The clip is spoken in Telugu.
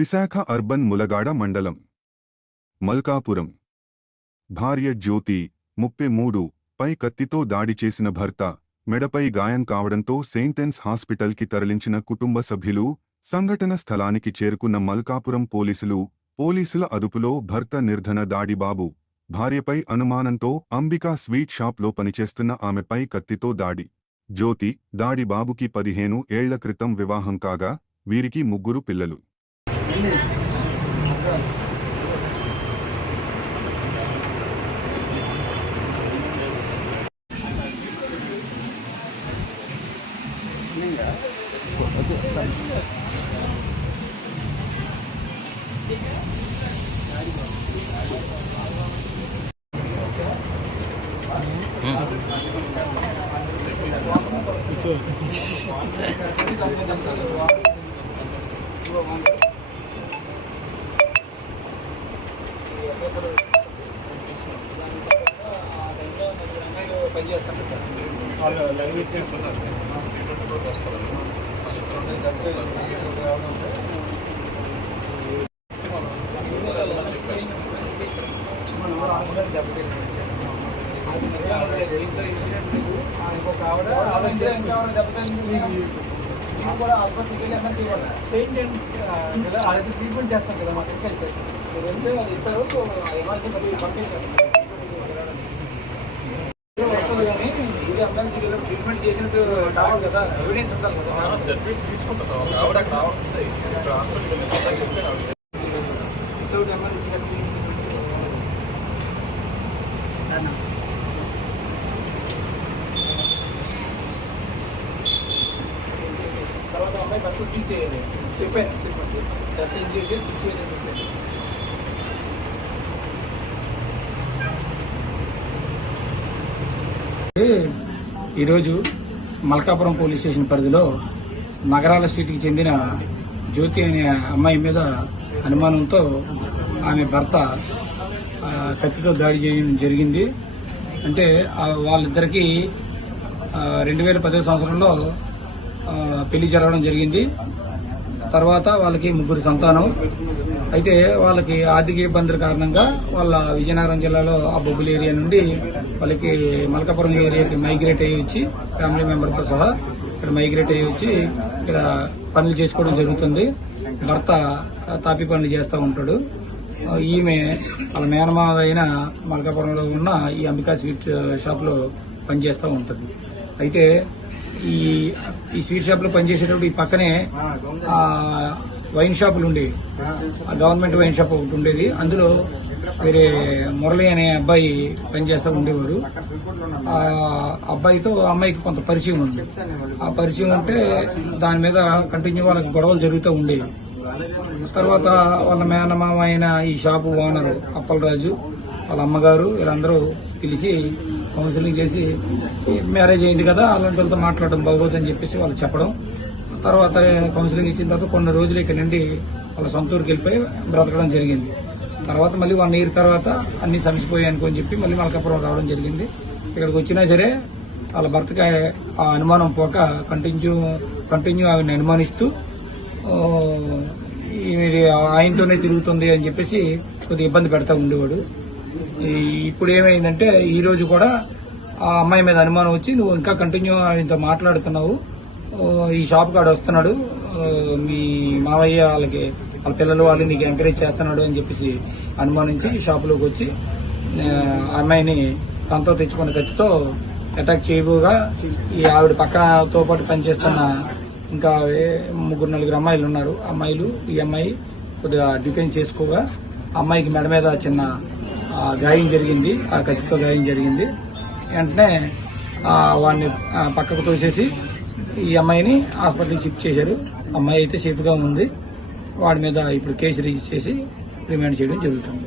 విశాఖ అర్బన్ ములగాడ మండలం మల్కాపురం. భార్య జ్యోతి ముప్పై మూడు పై కత్తితో దాడి చేసిన భర్త మెడపై గాయం కావడంతో సెయింటెన్స్ హాస్పిటల్కి తరలించిన కుటుంబ సభ్యులు సంఘటన స్థలానికి చేరుకున్న మల్కాపురం పోలీసులు పోలీసుల అదుపులో భర్త నిర్ధన దాడి బాబు భార్యపై అనుమానంతో అంబికా స్వీట్ షాప్లో పనిచేస్తున్న ఆమెపై కత్తితో దాడి. జ్యోతి దాడి బాబుకి పదిహేను ఏళ్ళ క్రితం వివాహం కాగా వీరికి ముగ్గురు పిల్లలు. 응. సెయింట్ అండ్ కదా వాళ్ళకి ట్రీట్మెంట్ చేస్తాం కదా మా మీరు వెళ్తే ఇస్తారు ఎమర్జెన్సీ మళ్ళీ పంపించారు ట్రీట్మెంట్ చేసినట్టు కావాలి కదా ఎవిడెన్స్ ఉండాలి కదా. సర్టిఫికేట్ తీసుకుంటాను ఆవిడ అక్కడ రావట్లేదు. ఇప్పుడు హాస్పిటల్ చెప్తే ఆవిడ వితౌట్ ఎమర్జెన్సీ తర్వాత అమ్మాయి భర్త సీట్ చేయాలి చెప్పాను చెప్పండి టెస్టింగ్ చేసి ఇచ్చేయాలని చెప్పాను. ఈరోజు మల్కాపురం పోలీస్ స్టేషన్ పరిధిలో నగరాల స్ట్రీట్కి చెందిన జ్యోతి అనే అమ్మాయి మీద అనుమానంతో ఆమె భర్త కత్తితో దాడి చేయడం జరిగింది. అంటే వాళ్ళిద్దరికీ రెండు వేల పదో సంవత్సరంలో పెళ్ళి జరగడం జరిగింది. తర్వాత వాళ్ళకి ముగ్గురు సంతానం. అయితే వాళ్ళకి ఆర్థిక ఇబ్బందుల కారణంగా వాళ్ళ విజయనగరం జిల్లాలో ఆ బొబ్బుల ఏరియా నుండి వాళ్ళకి మల్కాపురం ఏరియాకి మైగ్రేట్ అయ్యి వచ్చి ఫ్యామిలీ మెంబర్తో సహా ఇక్కడ మైగ్రేట్ అయ్యి వచ్చి ఇక్కడ పనులు చేసుకోవడం జరుగుతుంది. భర్త తాపి పనులు చేస్తూ ఉంటాడు. ఈమె వాళ్ళ మేనమాద అయిన మల్కాపురంలో ఉన్న ఈ అంబికా స్వీట్ షాప్లో పనిచేస్తూ ఉంటుంది. అయితే ఈ ఈ స్వీట్ షాప్లో పనిచేసేటప్పుడు ఈ పక్కనే ఆ, వైన్ షాపులు ఉండేవి ఆ. గవర్నమెంట్ వైన్ షాప్ ఒకటి ఉండేది. అందులో వేరే మురళి అనే అబ్బాయి పనిచేస్తూ ఉండేవాడు. ఆ అబ్బాయితో అమ్మాయికి కొంత పరిచయం ఉంది. ఆ పరిచయం ఉంటే దాని మీద కంటిన్యూ వాళ్ళకి గొడవలు జరుగుతూ ఉండేవి. తర్వాత వాళ్ళ మేనమామ అయిన ఈ షాపు ఓనర్ అప్పలరాజు వాళ్ళ అమ్మగారు వీళ్ళందరూ పిలిచి కౌన్సిలింగ్ చేసి మ్యారేజ్ అయింది కదా అలాంటి వాళ్ళతో మాట్లాడడం బాగోదని చెప్పేసి వాళ్ళు చెప్పడం. తర్వాత కౌన్సిలింగ్ ఇచ్చిన తర్వాత కొన్ని రోజులు ఇక్కడ నుండి వాళ్ళ సొంత ఊరికి వెళ్ళిపోయి బ్రతకడం జరిగింది. తర్వాత మళ్ళీ వన్ ఇయర్ తర్వాత అన్ని సమసిపోయాయి అనుకొని చెప్పి మళ్ళీ మలకాపురం రావడం జరిగింది. ఇక్కడికి వచ్చినా సరే వాళ్ళ భర్తకి ఆ అనుమానం పోక కంటిన్యూ కంటిన్యూ ఆవిడని అనుమానిస్తూ ఆ, ఇది ఆయనతోనే తిరుగుతుంది అని చెప్పేసి కొద్దిగా ఇబ్బంది పెడతా ఉండేవాడు. ఇప్పుడు ఏమైందంటే ఈ రోజు కూడా ఆ అమ్మాయి మీద అనుమానం వచ్చి నువ్వు ఇంకా కంటిన్యూ ఆయనతో మాట్లాడుతున్నావు. ఈ షాప్ కాడ వస్తున్నాడు. మీ మావయ్య వాళ్ళకి వాళ్ళ పిల్లలు వాళ్ళు నీకు ఎంకరేజ్ చేస్తున్నాడు అని చెప్పేసి అనుమానించి ఈ షాపులోకి వచ్చి ఆ, అమ్మాయిని తనతో తెచ్చుకున్న కత్తితో అటాక్ చేయబోగా ఈ ఆవిడ పక్కనతో పాటు పనిచేస్తున్న ఇంకా ముగ్గురు నలుగురు అమ్మాయిలు ఉన్నారు. అమ్మాయిలు ఈ అమ్మాయి కొద్దిగా డిఫెన్స్ చేసుకోగా అమ్మాయికి మెడ మీద చిన్న గాయం జరిగింది ఆ కత్తితో గాయం జరిగింది. వెంటనే వాడిని పక్కకు తోసేసి ఈ అమ్మాయిని హాస్పిటల్కి షిఫ్ట్ చేశారు. అమ్మాయి అయితే సేఫ్గా ఉంది. వాడి మీద ఇప్పుడు కేసు రిజిస్టర్ చేసి రిమాండ్ చేయడం జరుగుతుంది.